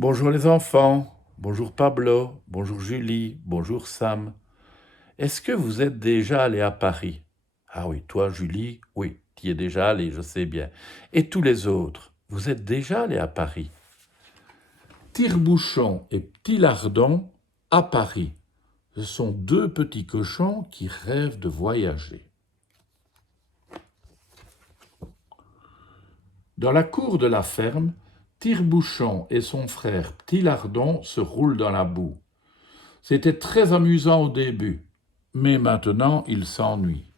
Bonjour les enfants, bonjour Pablo, bonjour Julie, bonjour Sam. Est-ce que vous êtes déjà allés à Paris? Ah oui, toi Julie, oui, tu y es déjà allé, je sais bien. Et tous les autres, vous êtes déjà allés à Paris? Tire-bouchon et Petit Lardon à Paris. Ce sont deux petits cochons qui rêvent de voyager. Dans la cour de la ferme, Tire-bouchon et son frère Petit Lardon se roulent dans la boue. C'était très amusant au début, mais maintenant ils s'ennuient.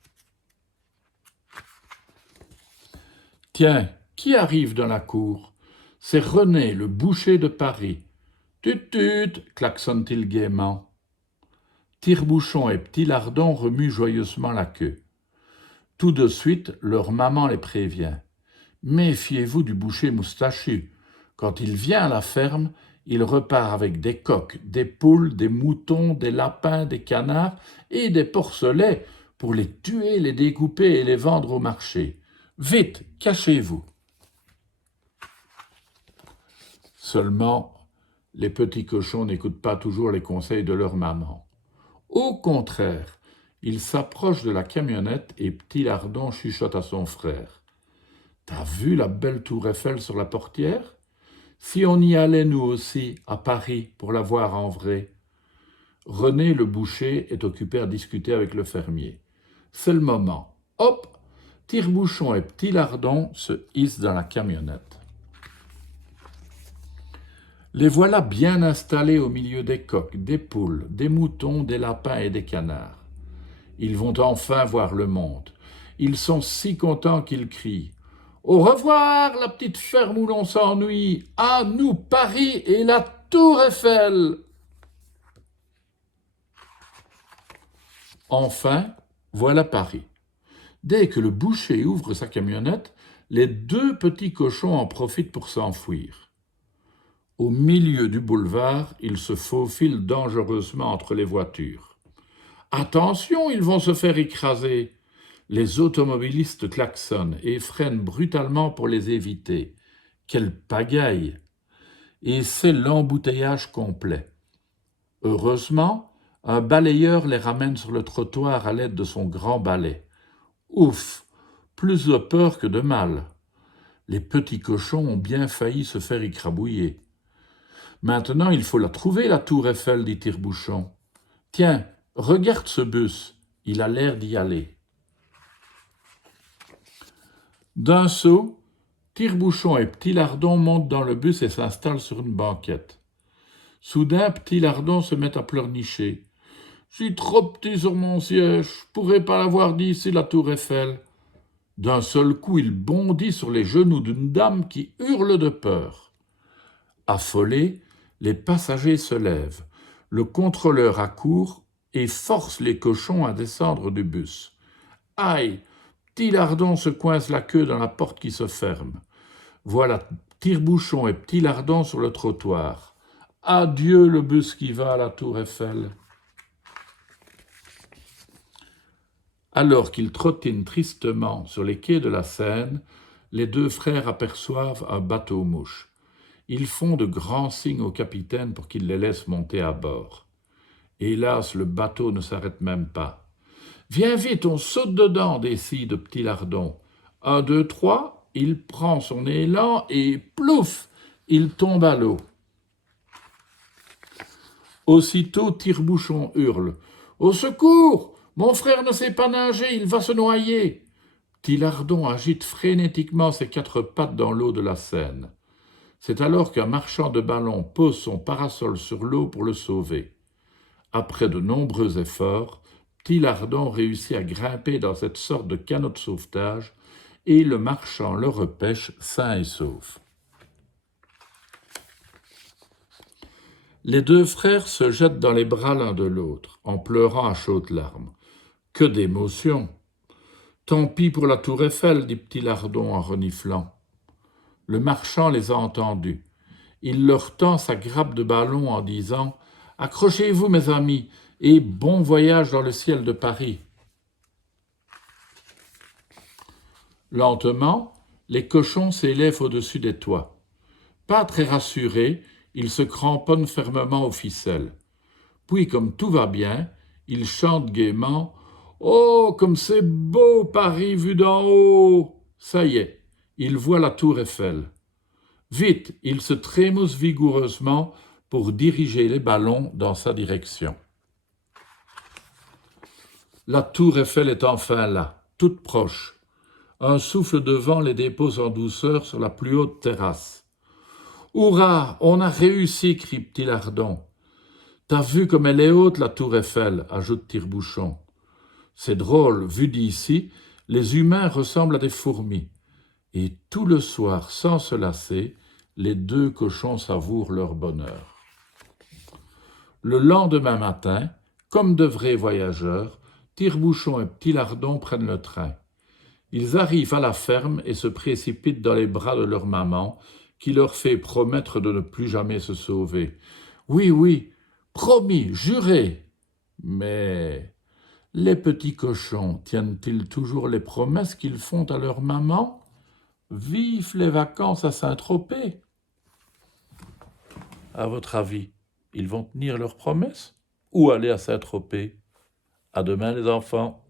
Tiens, qui arrive dans la cour? C'est René, le boucher de Paris. Tut tut, klaxonne-t-il gaiement. Tire-bouchon et Petit Lardon remuent joyeusement la queue. Tout de suite, leur maman les prévient. Méfiez-vous du boucher moustachu. Quand il vient à la ferme, il repart avec des coqs, des poules, des moutons, des lapins, des canards et des porcelets pour les tuer, les découper et les vendre au marché. Vite, cachez-vous. Seulement, les petits cochons n'écoutent pas toujours les conseils de leur maman. Au contraire, ils s'approchent de la camionnette et Petit Lardon chuchote à son frère. T'as vu la belle tour Eiffel sur la portière? Si on y allait nous aussi, à Paris, pour la voir en vrai. René le boucher est occupé à discuter avec le fermier. C'est le moment. Hop! Tire-bouchon et Petit Lardon se hissent dans la camionnette. Les voilà bien installés au milieu des coqs, des poules, des moutons, des lapins et des canards. Ils vont enfin voir le monde. Ils sont si contents qu'ils crient. Au revoir, la petite ferme où l'on s'ennuie. À nous, Paris et la Tour Eiffel. Enfin, voilà Paris. Dès que le boucher ouvre sa camionnette, les deux petits cochons en profitent pour s'enfuir. Au milieu du boulevard, ils se faufilent dangereusement entre les voitures. Attention, ils vont se faire écraser. Les automobilistes klaxonnent et freinent brutalement pour les éviter. Quelle pagaille! Et c'est l'embouteillage complet. Heureusement, un balayeur les ramène sur le trottoir à l'aide de son grand balai. Ouf! Plus de peur que de mal. Les petits cochons ont bien failli se faire écrabouiller. Maintenant, il faut la trouver, la tour Eiffel, dit Tire-bouchon. Tiens, regarde ce bus, il a l'air d'y aller. D'un saut, Tire-bouchon et Petit Lardon montent dans le bus et s'installent sur une banquette. Soudain, Petit Lardon se met à pleurnicher. « Je suis trop petit sur mon siège, je pourrais pas la voir d'ici, la tour Eiffel. » D'un seul coup, il bondit sur les genoux d'une dame qui hurle de peur. Affolés, les passagers se lèvent. Le contrôleur accourt et force les cochons à descendre du bus. Aïe! Petit Lardon se coince la queue dans la porte qui se ferme. Voilà Tire-bouchon et Petit Lardon sur le trottoir. Adieu le bus qui va à la tour Eiffel. Alors qu'ils trottinent tristement sur les quais de la Seine, les deux frères aperçoivent un bateau-mouche. Ils font de grands signes au capitaine pour qu'il les laisse monter à bord. Hélas, le bateau ne s'arrête même pas. « Viens vite, on saute dedans » décide Petit Lardon. 1, 2, 3, il prend son élan et plouf, il tombe à l'eau. Aussitôt, Tire-bouchon hurle. « Au secours! Mon frère ne sait pas nager, il va se noyer !» Petit Lardon agite frénétiquement ses quatre pattes dans l'eau de la Seine. C'est alors qu'un marchand de ballons pose son parasol sur l'eau pour le sauver. Après de nombreux efforts, Petit Lardon réussit à grimper dans cette sorte de canot de sauvetage et le marchand le repêche sain et sauf. Les deux frères se jettent dans les bras l'un de l'autre, en pleurant à chaudes larmes. Que d'émotion! Tant pis pour la tour Eiffel, dit Petit Lardon en reniflant. Le marchand les a entendus. Il leur tend sa grappe de ballon en disant « Accrochez-vous, mes amis, et bon voyage dans le ciel de Paris. » Lentement, les cochons s'élèvent au-dessus des toits. Pas très rassurés, ils se cramponnent fermement aux ficelles. Puis, comme tout va bien, ils chantent gaiement « Oh, comme c'est beau Paris vu d'en haut !» Ça y est, ils voient la tour Eiffel. Vite, ils se trémoussent vigoureusement pour diriger les ballons dans sa direction. La tour Eiffel est enfin là, toute proche. Un souffle de vent les dépose en douceur sur la plus haute terrasse. « Hurrah, on a réussi !» crie Petit Lardon. « T'as vu comme elle est haute, la tour Eiffel !» ajoute Tire-Bouchon. C'est drôle, vu d'ici, les humains ressemblent à des fourmis. Et tout le soir, sans se lasser, les deux cochons savourent leur bonheur. Le lendemain matin, comme de vrais voyageurs, Tire-Bouchon et Petit Lardon prennent le train. Ils arrivent à la ferme et se précipitent dans les bras de leur maman, qui leur fait promettre de ne plus jamais se sauver. « Oui, oui, promis, juré !» Mais les petits cochons tiennent-ils toujours les promesses qu'ils font à leur maman ? Vive les vacances à Saint-Tropez ! À votre avis, ils vont tenir leurs promesses ou aller à Saint-Tropez ? À demain les enfants.